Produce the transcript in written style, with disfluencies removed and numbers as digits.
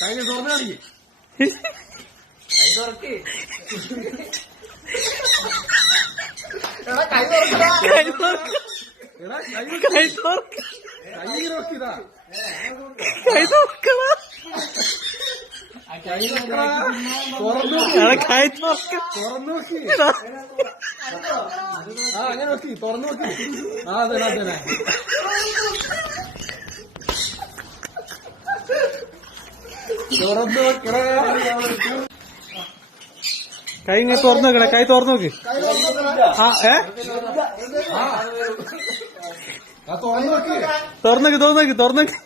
കഴിഞ്ഞ തുറന്നു കാണിക്ക്. അങ്ങനെ നോക്കി തുറന്നു നോക്കി. അതെ അതെ തുറന്നു നോക്കണ. കൈ ഇങ്ങനെ തുറന്നു നോക്കണേ. കൈ തുറന്നു നോക്ക്. തുറന്നോക്ക് തുറന്നോക്ക് തുറന്നോക്ക്.